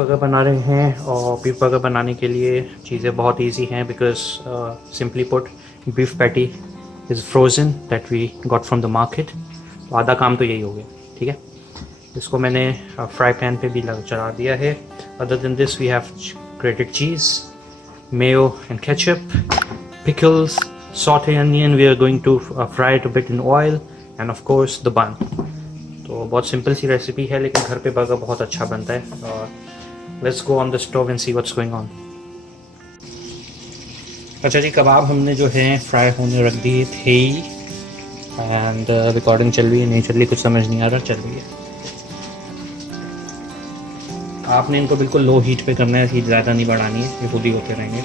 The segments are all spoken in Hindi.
बर्गर बना रहे हैं और बीफ बर्गर बनाने के लिए चीज़ें बहुत इजी हैं because simply put beef patty is frozen that we got from the market. तो आधा काम तो यही हो गया। ठीक है, इसको मैंने फ्राई पैन पे भी चढ़ा दिया है। Other than this we have grated cheese, mayo and ketchup, pickles, saute onion we are going to fry it a bit in oil, and of course the bun। तो बहुत सिंपल सी रेसिपी है लेकिन घर पे बर्गर बहुत अच्छा बनता है। Let's go on the stove and see what's going on. अच्छा जी, कबाब हमने जो है फ्राई होने रख दिए थे एंड रिकॉर्डिंग चल रही है नहीं चल रही कुछ समझ नहीं आ रहा, चल रही है। आपने इनको बिल्कुल लो हीट पे करना है, हीट ज़्यादा नहीं बढ़ानी है, ये खुद ही होते रहेंगे।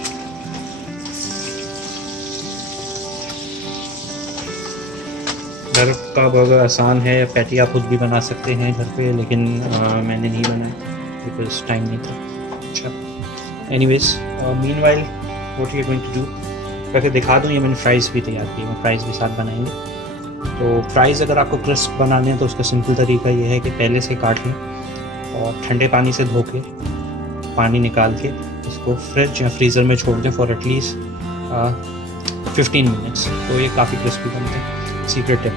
घर का बर्गर आसान है, पैटी आप खुद भी बना सकते हैं घर पे, लेकिन मैंने नहीं बनाया बिकॉज टाइम नहीं था। अच्छा, anyways meanwhile what you are going to do, करके दिखा दूँ। ये मैंने फ्राइज़ भी तैयार किए हैं, फ्राइज़ भी साथ बनाएंगे। तो फ्राइज़ अगर आपको क्रिस्प बनाने हैं तो उसका सिंपल तरीका ये है कि पहले से काट लें और ठंडे पानी से धो के पानी निकाल के इसको फ्रिज या फ्रीज़र में छोड़ दें फॉर एटलीस्ट 15 मिनट्स, तो ये काफ़ी क्रिस्पी बनते हैं। सीक्रेट है।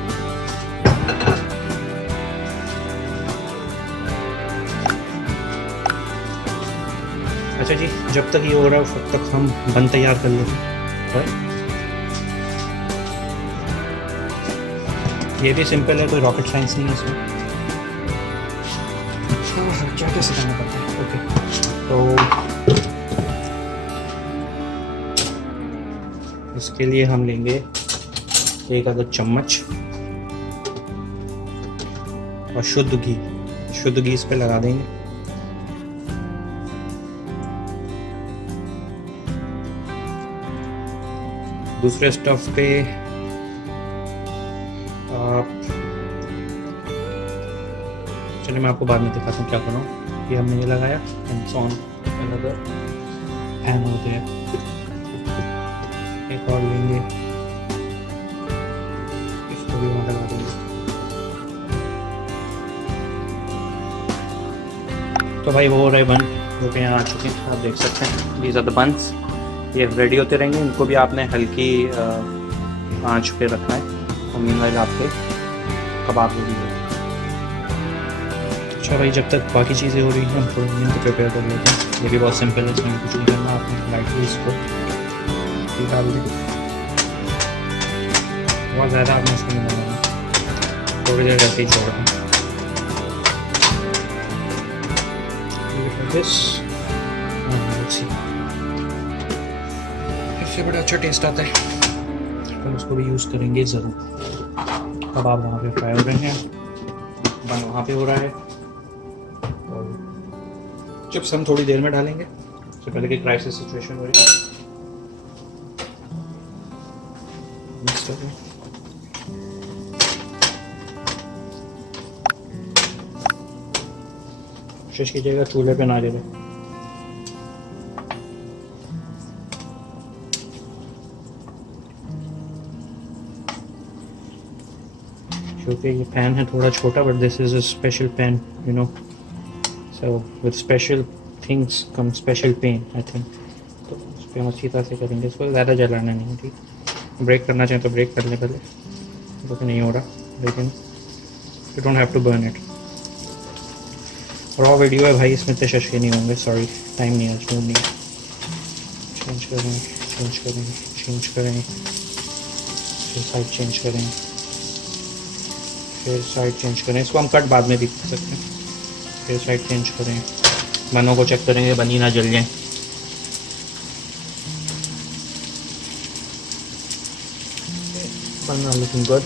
अच्छा जी, जब तक ये हो रहा है तब तक हम बन तैयार कर लेते हैं। ये भी सिंपल है, कोई रॉकेट साइंस नहीं है इसमें। क्या कैसे करना पड़ता है? ओके, तो इसके लिए हम लेंगे एक आधा चम्मच और शुद्ध घी इस पे लगा देंगे। दूसरे स्टफ पे आप चलिए मैं आपको बाद में दिखाता हूँ क्या कर रहा हूँ। ये हमने ये लगाया एंड ऑन अनदर पैन होते हैं। एक और लेंगे, इसको भी वहाँ लगा देंगे। तो भाई वो हो रहे बन जो कि यहाँ आ चुके हैं, आप देख सकते हैं। दीज आर द बंस, ये रेडी होते रहेंगे। इनको भी आपने हल्की आंच पे रखना है और मीनवाइल आपके कबाब रेडी हो। अच्छा भाई, जब तक बाकी चीज़ें हो रही हैं हम थोड़ा मीन को प्रिपेयर कर लेते हैं। ये भी बहुत सिंपल है, इसमें कुछ नहीं करना, आपने लाइटली इसको डाल दें। बहुत ज़्यादा आपने इसको नहीं बनाना, थोड़ी देर ऐसे ही छोड़ दें। इससे बड़ा अच्छा टेस्ट आता है, हम उसको भी यूज़ करेंगे ज़रूर। कबाब वहाँ पे फ्राई हो रहे हैं, बन वहाँ पे हो रहा है, और चिप्स हम थोड़ी देर में डालेंगे। उससे पहले कि क्राइसिस सिचुएशन हो रही है। कोशिश कीजिएगा चूल्हे पे ना जले। क्योंकि ये पैन है थोड़ा छोटा, but this is a special pan, you know, so with special things come special pan I think. तो उस पर हम अच्छी तरह से करेंगे, इसको ज़्यादा जलाना नहीं है। ठीक, ब्रेक करना चाहें तो ब्रेक कर लें पहले, तो नहीं हो रहा, लेकिन you don't have to burn it. Raw video है भाई, इसमें इतने शशके नहीं होंगे, सॉरी, टाइम नहीं है, मूड नहीं है। चेंज करें, फिर साइड चेंज करें, फिर साइड चेंज करें। इसको हम कट बाद में भी कर सकते हैं। फिर साइड चेंज करें, बनों को चेक करेंगे, बनी ना जल जाए। बनना लुकिंग गुड।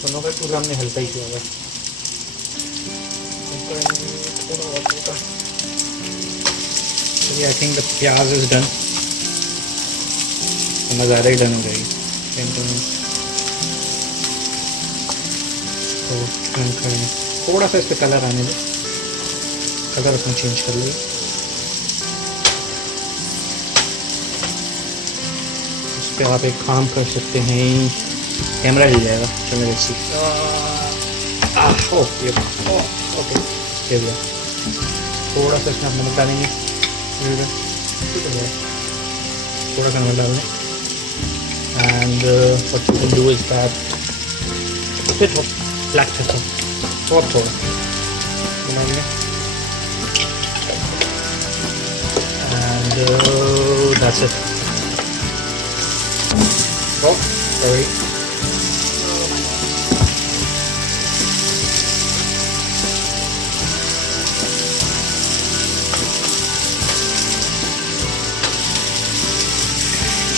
दोनों का चूल्हा हमने हल्का ही किया हुआ है। आई थिंक द प्याज इज डन, हमें ज़्यादा ही डन हो जाएगी। तो थोड़ा सा इस पर कलर आने दो, कलर उसमें चेंज कर लेंगे। इस पर आप एक काम कर सकते हैं, कैमरा हिल जाएगा, चलो देखिए। ओके ये भी थोड़ा सा इसमें आप नमक डालेंगे, थोड़ा सा नमक डालेंगे। And what you can do is that फिर ब्लैक पेपर बहुत थोड़ा बनाएंगे। And that's it. Oh sorry,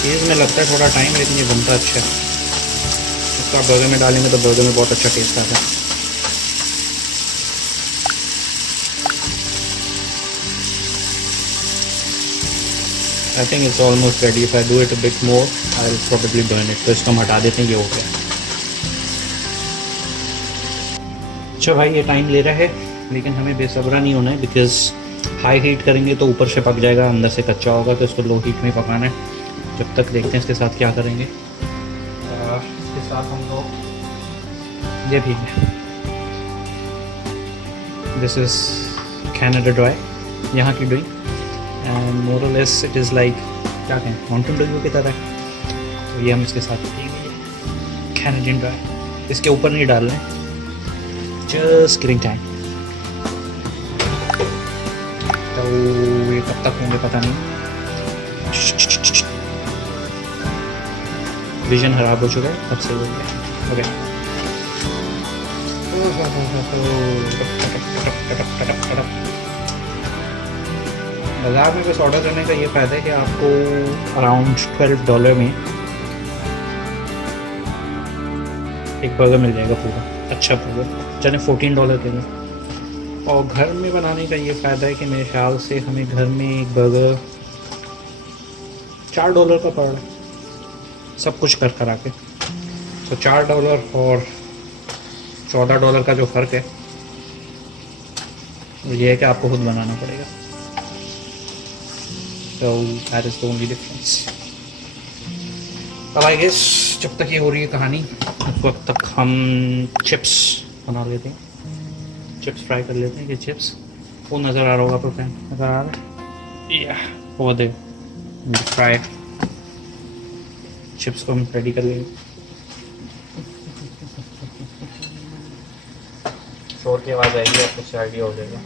cheese में लगता है थोड़ा टाइम, लेकिन ये बनता अच्छा है। इसको आप बर्गर में डालेंगे तो बर्गर में बहुत अच्छा टेस्ट आता है। I think it's almost ready. If I do it a bit more I will probably burn it. तो इसको हम हटा देते हैं, ये हो गया। अच्छा भाई, ये टाइम ले रहा है, लेकिन हमें बेसब्रा नहीं होना है, बिकॉज हाई हीट करेंगे तो ऊपर से पक जाएगा, अंदर से कच्चा होगा, तो इसको लो हीट में पकाना है। जब तक देखते हैं इसके साथ क्या करेंगे। इसके साथ हम लोग ये भी है, दिस इज़ कैनेडा ड्राई, यहाँ की डुई, एंड मोर और लेस इट इज़ लाइक क्या कहें, माउंटेन डुई की तरह है। तो ये हम इसके साथ कैनेडियन ड्राई, इसके ऊपर नहीं डाल रहे हैं, जस्ट गिविंग टाइम। तो ये कब तक होंगे पता नहीं। विजन खराब हो चुका है, अब सही हो गया। ओके, बाज़ार में बस ऑर्डर करने का ये फ़ायदा है कि आपको अराउंड $12 में एक बर्गर मिल जाएगा पूरा अच्छा बर्गर, चाहे $14 के लिए। और घर में बनाने का ये फ़ायदा है कि मेरे ख्याल से हमें घर में एक बर्गर $4 का पड़ रहा है, सब कुछ कर करा के। तो $4 और $14 का जो फ़र्क है वो ये है कि आपको खुद बनाना पड़ेगा। तो that is the only difference. अब आई गेस जब तक ये हो रही है कहानी, उस वक्त तक हम चिप्स बना लेते हैं, चिप्स फ्राई कर लेते हैं। ये चिप्स वो नज़र आ रहा होगा आपको, फ्रेंड नज़र आ रहा है, या वो दे फ्राई चिप्स को हम रेडी कर लेंगे। शोर की आवाज़ आएगी, आपको उससे आइडिया हो जाएगा।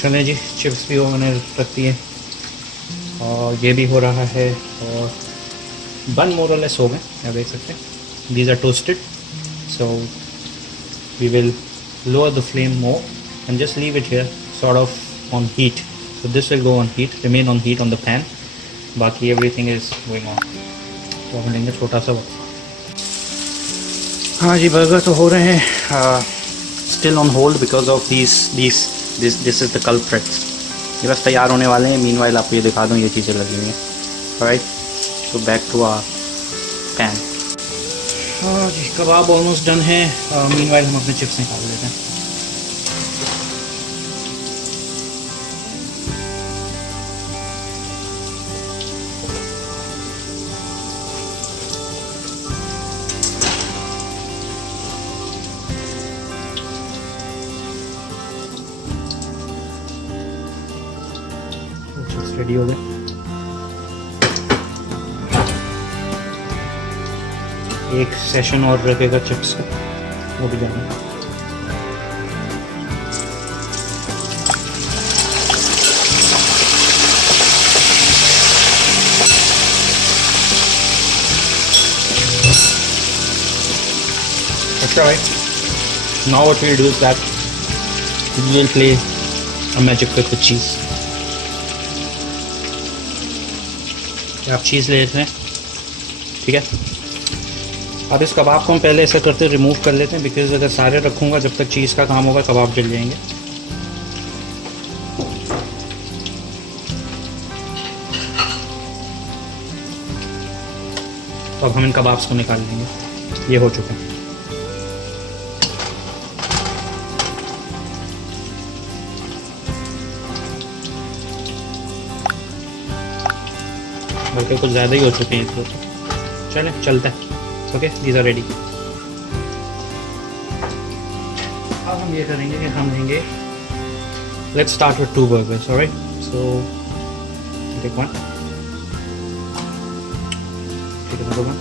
चलें जी, चिप्स भी वो मैंने रख दिए और ये भी हो रहा है, और बन मोर और लेस हो गए, आप देख सकते हैं। These are toasted, so we will lower the flame more and just leave it here sort of on heat. So this will go on heat, remain on heat on the pan. बाकी everything is going on. तो हम लेंगे छोटा सा बर्गर। हाँ जी, बर्गर तो हो रहे हैं, still on hold because of this is the culprit। ये बस तैयार होने वाले हैं। मीनवाइल आपको ये दिखा दूँ, ये चीज़ें लगी हुई हैं। Right, so back to our pan। हाँ जी, कबाब ऑलमोस्ट डन है। मीनवाइल हम अपने चिप्स निकाल लेते हैं। चिप्स रेडी हो गए। एक सेशन और रखेगा चिप्स का, वो भी जाना। अच्छा भाई, now what we'll do is that we will play a magic trick with cheese। आप चीज़ ले लेते हैं, ठीक है। अब इस कबाब को हम पहले ऐसा करते रिमूव कर लेते हैं, बिकॉज अगर सारे रखूँगा जब तक चीज़ का काम होगा कबाब जल जाएंगे। तो अब हम इन कबाब्स को निकाल लेंगे, ये हो चुके हैं। बल्कि कुछ ज़्यादा ही हो चुके हैं तो चलें चलते हैं। Okay these are ready. अब हम ये करेंगे कि हम लेंगे, let's start with 2 burgers, alright. So take one, take another one.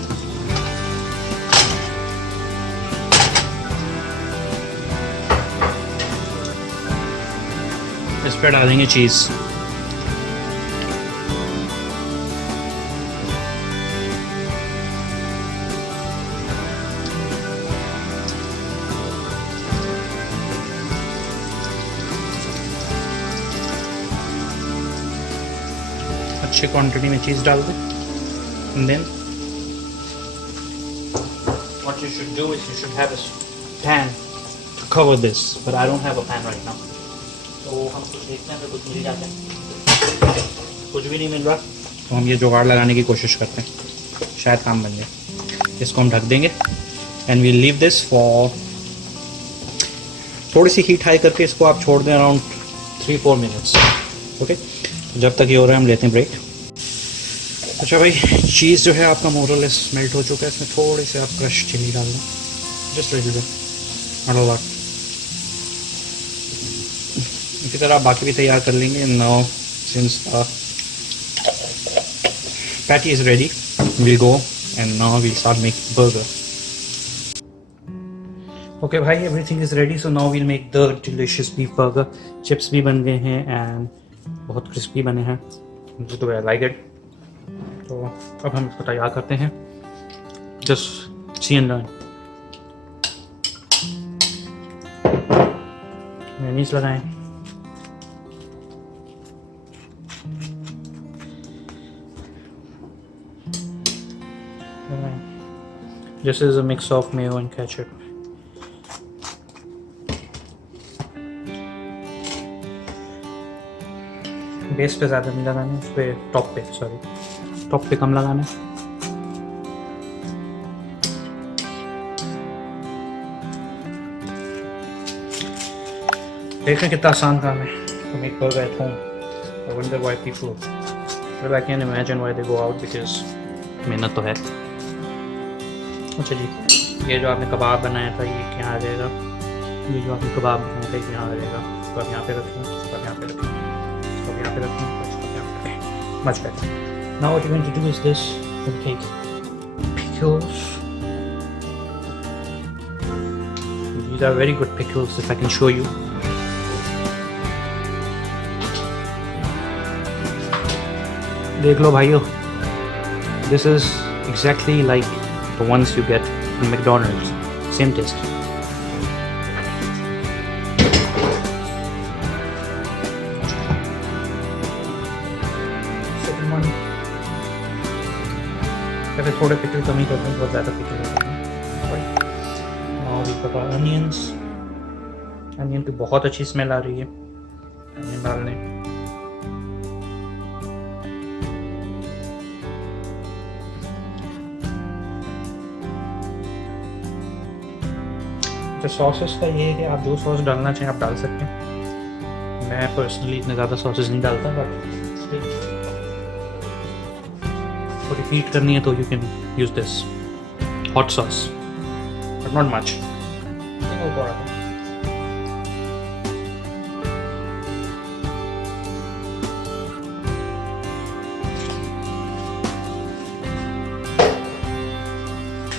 इस पर डालेंगे चीज़। अच्छी क्वांटिटी में चीज़ डाल दें। And then what you should do is you should have a pan to cover this, but I don't have a pan right now. तो हम कुछ देखते हैं, कुछ मिल जाता है, कुछ भी नहीं मिल रहा तो हम ये जुगाड़ लगाने की कोशिश करते हैं, शायद काम बन जाए। इसको हम ढक देंगे and we leave this for, थोड़ी सी हीट हाई करके इसको आप छोड़ दें अराउंड 3-4 मिनट्स। ओके, जब तक ये हो रहा है हम लेते हैं ब्रेक। अच्छा भाई, चीज़ जो है आपका मोरलेस मेल्ट हो चुका है। इसमें थोड़े से आप क्रश चिली डाल दें, just little bit, not a lot. इसी तरह आप बाकी भी तैयार कर लेंगे। Now since patty is ready, we'll go and now we'll start making burger. Okay भाई, everything is ready, so now we'll make the delicious beef burger. Chips भी बन गए हैं एंड बहुत क्रिस्पी बने हैं, मुझे तो आई लाइक इट। तो अब हम इसको तैयार करते हैं, just see and learn. Mayonnaise लगाएं, this is a mix of mayo and ketchup. Base पे ज़्यादा नहीं लगाना है, उस पर टॉप पे कम लगाना है। देखें कितना आसान काम है to make burger at home. I wonder why people, well I can imagine why they go out because मेहनत तो है। अच्छा जी, ये जो आपने कबाब बनाया था ये क्या आ जाएगा, ये जो आपने कबाब बनाया था यहाँ आ जाएगा। इसको आप यहाँ पे रखें, इसको आप यहाँ पे रखें, इसको आप यहाँ पे रखें, इसको आप यहाँ पे रखें। Much better. Now what you're going to do is this, you take pickles. These are very good pickles if I can show you. देख लो भाइयों, this is exactly like the ones you get in McDonald's. Same taste. Second one. अगर थोड़े पिकल कमी करते हैं, बहुत ज़्यादा पिकल करते हैं। Now we put our onions. Onion की बहुत अच्छी स्मेल आ रही है, onion डालने। तो सॉसेस का ये है कि आप जो सॉस डालना चाहें आप डाल सकते हैं। मैं पर्सनली इतने ज़्यादा सॉसेस नहीं डालता, बट थोड़ी हीट करनी है तो you can use this hot sauce, but not much.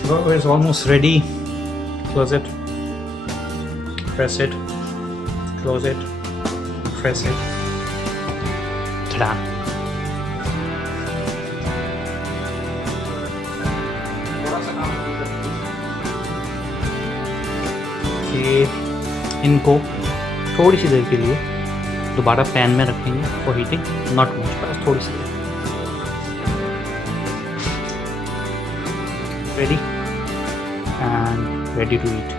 Burger is almost ready. Close it. Press it, close it, press it. Ta-da! कि इनको थोड़ी सी देर के लिए दोबारा पैन में रखेंगे फॉर हीटिंग, नॉट मच, बस थोड़ी सी देर। Ready and ready to eat.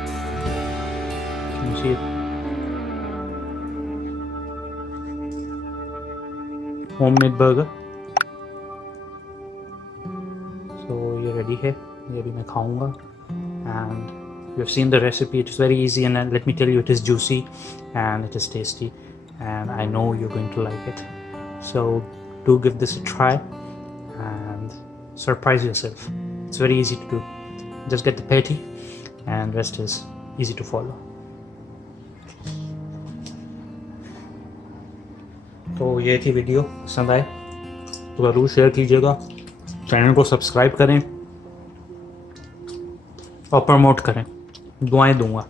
See it. Homemade burger. So ये ready है, ये भी मैं खाऊंगा। And you have seen the recipe. It is very easy, and let me tell you, it is juicy and it is tasty, and I know you're going to like it. So do give this a try. And surprise yourself. It's very easy to do. Just get the patty and rest is easy to follow. तो ये थी वीडियो, पसंद आए तो ज़रूर शेयर कीजिएगा, चैनल को सब्सक्राइब करें और प्रमोट करें। दुआएं दूंगा,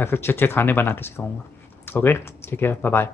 ऐसे अच्छे अच्छे खाने बना के सिखाऊंगा। ओके, ठीक है, बाय बाय।